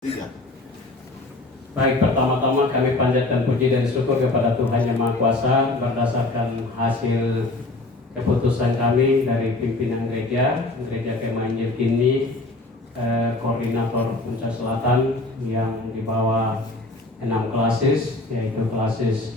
Tiga. Baik, pertama-tama kami panjatkan puji dan syukur kepada Tuhan Yang Maha Kuasa berdasarkan hasil keputusan kami dari pimpinan gereja Kemah Injil Kinmi, koordinator Puncak Selatan yang dibawa 6 klasis, yaitu klasis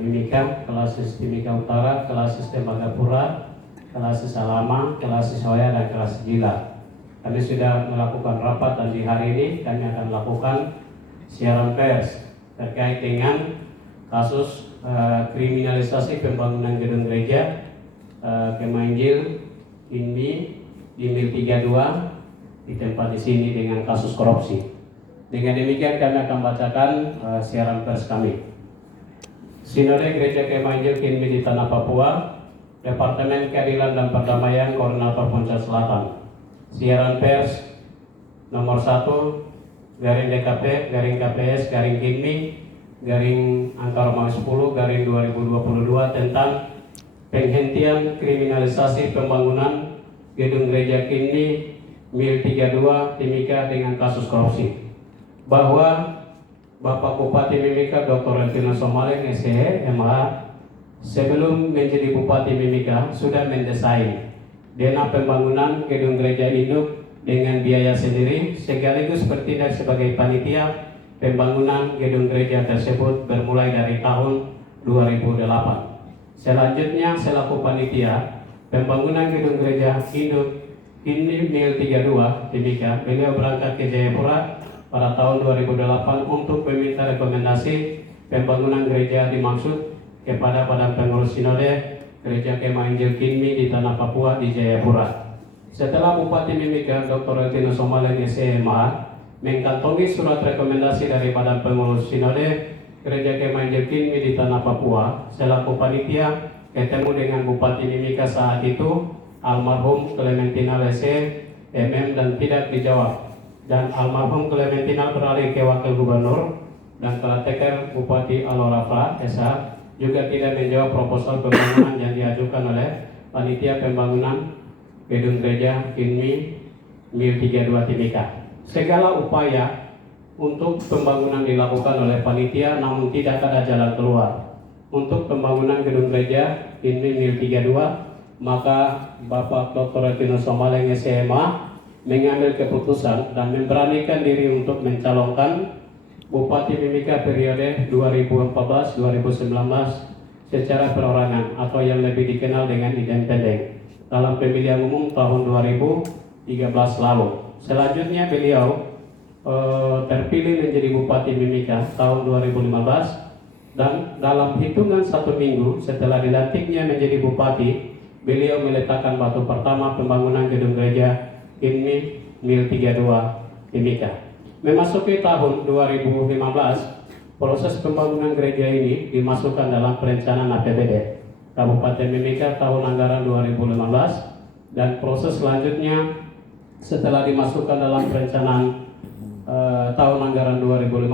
Mimika, klasis Timika Utara, klasis Tembagapura, klasis Alama, klasis Hoya, dan klasis Gila. Kami sudah melakukan rapat dan di hari ini kami akan melakukan siaran pers terkait dengan kasus kriminalisasi pembangunan gedung gereja Kemah Injil Kinmi di Mil 32 di tempat di sini dengan kasus korupsi. Dengan demikian kami akan bacakan siaran pers kami. Sinode Gereja Kemah Injil Kinmi di Tanah Papua, Departemen Keadilan dan Perdamaian, Koordinator Puncak Selatan. Siaran pers nomor 1 garing DKP garing KPS garing Kinmi garing angka Romawi 10 garing 2022 tentang penghentian kriminalisasi pembangunan gedung gereja Kinmi Mil 32 Timika dengan kasus korupsi, bahwa Bapak Bupati Mimika Dr. Elvino Somaleng SCH MH sebelum menjadi Bupati Mimika sudah mendesain dana pembangunan gedung gereja induk dengan biaya sendiri sekaligus bertindak sebagai panitia pembangunan gedung gereja tersebut bermulai dari tahun 2008. Selanjutnya selaku panitia pembangunan gedung gereja induk Kinmi Mil 32 Timika, beliau berangkat ke Jayapura pada tahun 2008 untuk meminta rekomendasi pembangunan gereja dimaksud kepada Badan Pengurus Sinode Gereja Kemah Injil Kinmi di Tanah Papua di Jayapura. Setelah Bupati Mimika Dr. Elvino Somaleng SCH mengkantongi surat rekomendasi dari Badan Pengurus Sinode Gereja Kemah Injil Kinmi di Tanah Papua, selaku panitia ketemu dengan Bupati Mimika saat itu, almarhum Clementina Lese dan tidak dijawab. Dan almarhum Clementina beralih ke Wakil Gubernur dan caretaker Bupati Alorafra SH juga tidak menjawab proposal pembangunan yang diajukan oleh panitia pembangunan gedung gereja Kinmi Mil 32 Timika. Segala upaya untuk pembangunan dilakukan oleh panitia namun tidak ada jalan keluar untuk pembangunan gedung gereja Kinmi Mil 32, maka Bapak Dr. Elvino Somaleng SCH mengambil keputusan dan memberanikan diri untuk mencalonkan Bupati Mimika periode 2014-2019 secara perorangan atau yang lebih dikenal dengan independen dalam pemilihan umum tahun 2013 lalu. Selanjutnya beliau terpilih menjadi Bupati Mimika tahun 2015 dan dalam hitungan 1 minggu setelah dilantiknya menjadi Bupati, beliau meletakkan batu pertama pembangunan gedung gereja Kinmi Mil 32 Timika. Memasuki tahun 2015, proses pembangunan gereja ini dimasukkan dalam perencanaan APBD Kabupaten Mimika tahun anggaran 2015, dan proses selanjutnya setelah dimasukkan dalam perencanaan tahun anggaran 2015,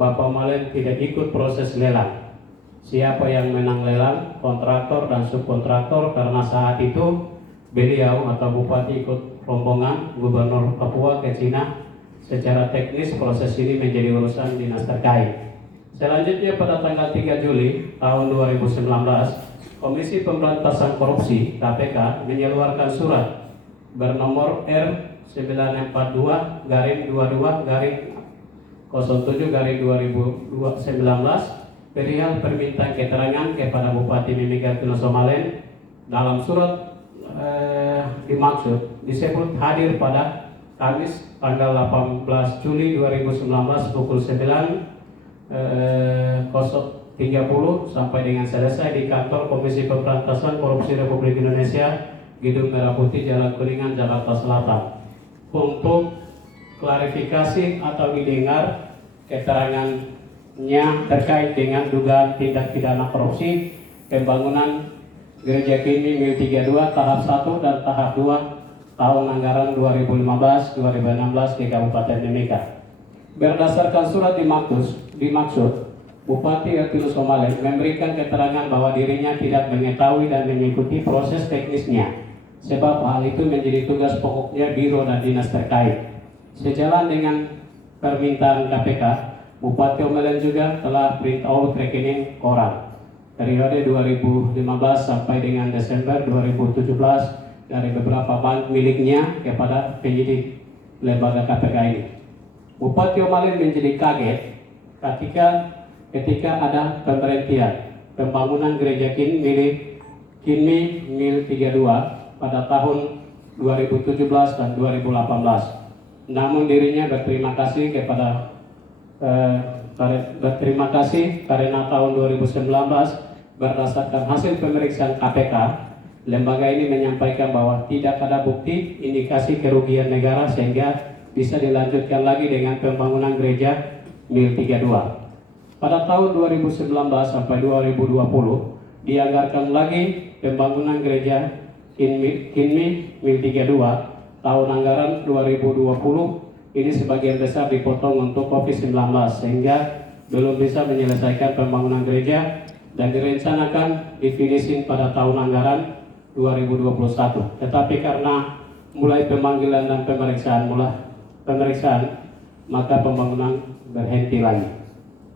Bapak Malen tidak ikut proses lelang. Siapa yang menang lelang? Kontraktor dan subkontraktor, karena saat itu beliau atau Bupati ikut rombongan Gubernur Papua ke Cina. Secara teknis proses ini menjadi urusan dinas terkait. Selanjutnya pada tanggal 3 Juli tahun 2019, Komisi Pemberantasan Korupsi KPK mengeluarkan surat bernomor R942-22-07-2019 perihal permintaan keterangan kepada Bupati Mimika Elvino Somaleng. Dalam surat dimaksud disebut hadir pada Kamis tanggal 18 Juli 2019 pukul 9.30 sampai dengan selesai di kantor Komisi Pemberantasan Korupsi Republik Indonesia, Gedung Merah Putih, Jalan Kuningan, Jakarta Selatan, untuk klarifikasi atau didengar keterangannya terkait dengan dugaan tindak pidana korupsi pembangunan Gereja Kinmi Mil 32 tahap 1 dan tahap 2 tahun anggaran 2015-2016 di Kabupaten Mimika. Berdasarkan surat dimaksud, Bupati Elvino Somaleng memberikan keterangan bahwa dirinya tidak mengetahui dan mengikuti proses teknisnya, sebab hal itu menjadi tugas pokoknya biro dan dinas terkait. Sejalan dengan permintaan KPK, Bupati Omelan juga telah print out rekening koran periode 2015 sampai dengan Desember 2017 dari beberapa bank miliknya kepada penyidik lembaga KPK ini. Bupati Omelan menjadi kaget ketika ada pemberhentian pembangunan gereja milik Kinmi Mil 32 pada tahun 2017 dan 2018. Namun dirinya berterima kasih karena tahun 2019 berdasarkan hasil pemeriksaan KPK, lembaga ini menyampaikan bahwa tidak ada bukti indikasi kerugian negara sehingga bisa dilanjutkan lagi dengan pembangunan gereja Mil 32. Pada tahun 2019 sampai 2020 dianggarkan lagi pembangunan gereja Kinmi Mil 32. Tahun anggaran 2020 ini sebagian besar dipotong untuk COVID-19 sehingga belum bisa menyelesaikan pembangunan gereja dan direncanakan difinishing pada tahun anggaran 2021. Tetapi karena mulai pemanggilan dan pemeriksaan maka pembangunan berhenti lagi.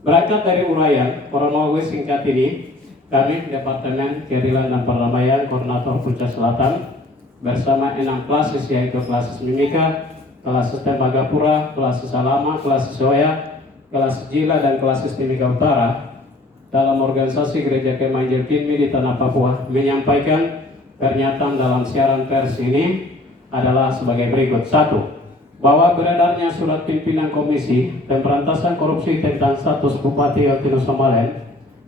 Berangkat dari uraian kronologis singkat ini, kami Departemen Keadilan dan Perdamaian Koordinator Puncak Selatan bersama 6 klasis yaitu klasis Mimika, klasis Tembagapura, klasis Salama, klasis Soya, klasis Jila dan klasis Timika Utara dalam organisasi Gereja Kemajemukan Kinmi di Tanah Papua menyampaikan pernyataan dalam siaran pers ini adalah sebagai berikut. 1. Bahwa beredarnya surat pimpinan Komisi Pemberantasan Korupsi tentang status Bupati Nusa Kambangan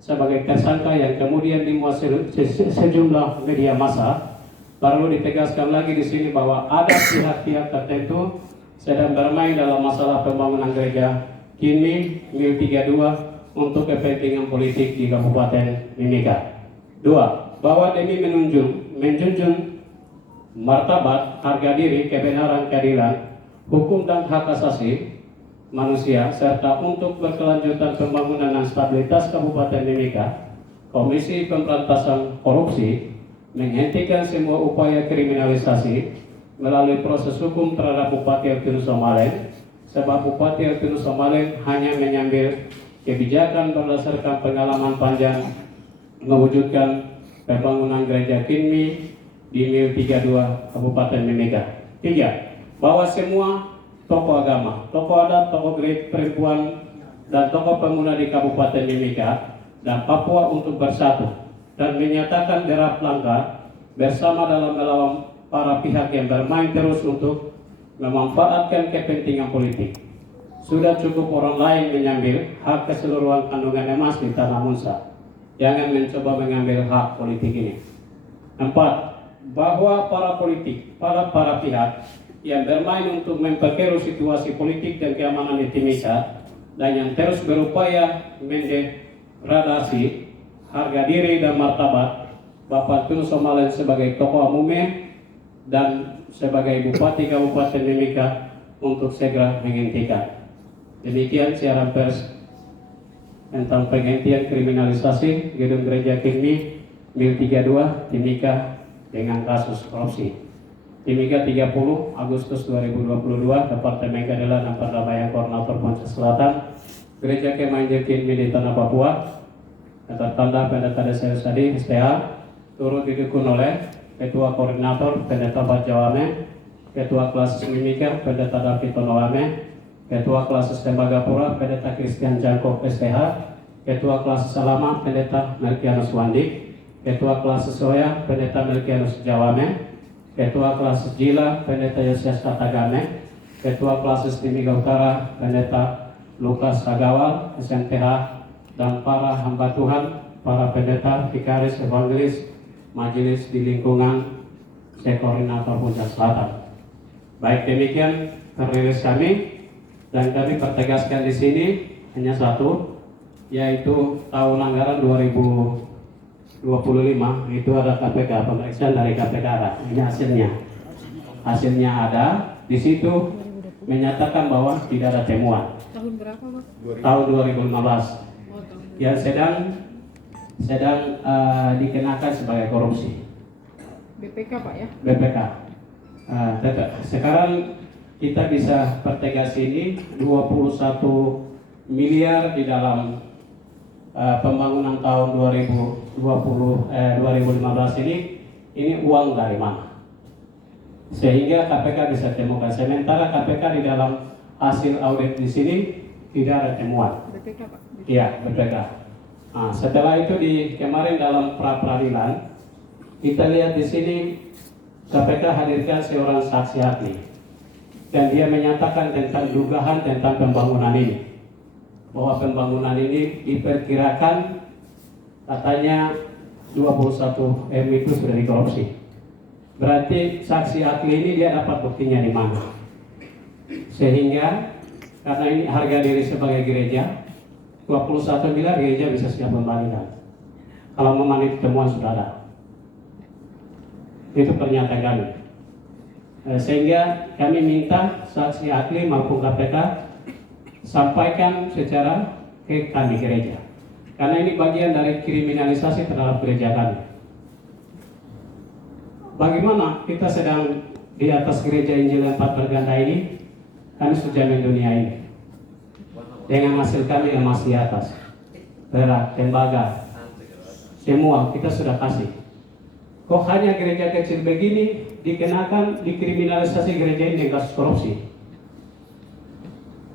sebagai tersangka yang kemudian dimuat sejumlah media massa, perlu ditegaskan lagi di sini bahwa ada pihak-pihak tertentu sedang bermain dalam masalah pembangunan gereja Kinmi Mil 32 untuk kepentingan politik di Kabupaten Mimika. 2. Bahwa demi menjunjung martabat, harga diri, kebenaran, keadilan, hukum dan hak asasi manusia serta untuk berkelanjutan pembangunan dan stabilitas Kabupaten Mimika, Komisi Pemberantasan Korupsi menghentikan semua upaya kriminalisasi melalui proses hukum terhadap Bupati Nusa Kambangan, sebab Bupati Nusa Kambangan hanya mengambil kebijakan berdasarkan pengalaman panjang mewujudkan pembangunan gereja Kinmi di Mil 32 Kabupaten Mimika. 3. Bahwa semua tokoh agama, tokoh adat, tokoh gereja perempuan, dan tokoh pemuda di Kabupaten Mimika dan Papua untuk bersatu dan menyatakan derap langkah bersama dalam melawan para pihak yang bermain terus untuk memanfaatkan kepentingan politik. Sudah cukup orang lain mengambil hak keseluruhan kandungan emas di Tanah Nusa. Jangan mencoba mengambil hak politik ini. 4. Bahwa para pihak yang bermain untuk memperkeruh situasi politik dan keamanan di Timika dan yang terus berupaya mendegradasi harga diri dan martabat Bapak Nusa Kambangan sebagai tokoh umumnya dan sebagai Bupati Kabupaten Mimika untuk segera menghentikan. Demikian siaran pers tentang penghentian kriminalisasi gedung gereja Kinmi Mil 32 Timika dengan kasus korupsi. Timika 30 Agustus 2022, Departemen Keadilan dan Perdamaian Koordinator Puncak Selatan, Gereja Kemajemukan Kinmi di Tanah Papua, tertanda Pendeta Desa Sadi STH, turut didukung oleh Ketua Koordinator Pendeta Bajawame, Ketua Klasis Mimika Pendeta David Tonolame, Ketua Klasis Tembagapura Pendeta Christian Jangkok STH, Ketua Klasis Salama Pendeta Melkianus Wandi, Ketua Klasis Soya Pendeta Melkianus Jawame, Ketua Klasis Jila Pendeta Yosias Katagame, Ketua Klasis Timika Utara Pendeta Lukas Sagawal SMTH, dan para hamba Tuhan, para pendeta, vikaris, evangelis, majelis di lingkungan Koordinator Puncak Selatan. Baik, demikian rilis kami dan kami pertegaskan di sini hanya satu, yaitu tahun anggaran 2025 itu ada KPK, pemeriksaan dari KPK. Ini hasilnya ada di situ, menyatakan bahwa tidak ada temuan. Tahun berapa, Pak? Tahun 2015 yang sedang dikenakan sebagai korupsi. BPK, Pak ya? BPK. Sekarang kita bisa pertegas ini 21 miliar di dalam pembangunan tahun 2015 ini uang dari mana? Sehingga KPK bisa temukan. Sementara KPK di dalam hasil audit di sini tidak ada temuan. BPK, Pak. Iya, BPK. Nah, setelah itu kemarin dalam pra peradilan kita lihat di sini KPK hadirkan seorang saksi ahli dan dia menyatakan tentang dugaan tentang pembangunan ini, bahwa pembangunan ini diperkirakan katanya 21 M itu sudah dikorupsi. Berarti saksi ahli ini dia dapat buktinya di mana? Sehingga karena ini harga diri sebagai gereja 21 miliar gereja bisa siap membalikan. Kalau memang itu temuan sudah ada. Itu pernyataan kami. Sehingga kami minta saksi ahli maupun KPK sampaikan secara ke kami gereja. Karena ini bagian dari kriminalisasi terhadap gereja kami. Bagaimana kita sedang di atas gereja Injil 4 berganda ini, kami sudah mendunia ini. Dengan hasil kami yang masih di atas, perak, tembaga, semua kita sudah kasih. Kok hanya gereja kecil begini dikenakan dikriminalisasi gereja ini kasus korupsi?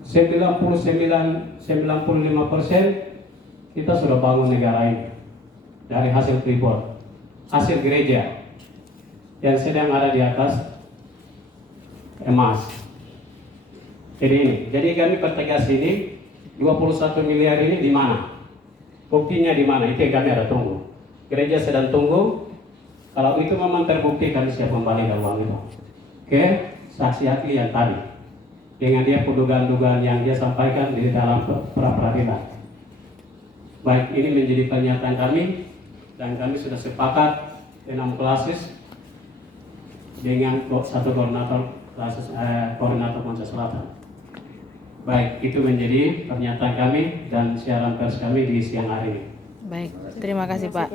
95% kita sudah bangun negara ini dari hasil freeport, hasil gereja yang sedang ada di atas emas. Jadi kami pertegas ini 21 miliar ini di mana? Buktinya di mana? Itu yang kami ada tunggu. Gereja sedang tunggu. Kalau itu memang terbukti, kami siap membalikan uang itu. Oke, saksi ahli yang tadi dengan dia dugaan-dugaan yang dia sampaikan di dalam pra peradilan. Baik, ini menjadi pernyataan kami dan kami sudah sepakat 6 klasis dengan satu koordinator klasis koordinator Ponca Selatan. Baik, itu menjadi pernyataan kami dan siaran pers kami di siang hari ini. Baik, terima kasih Pak.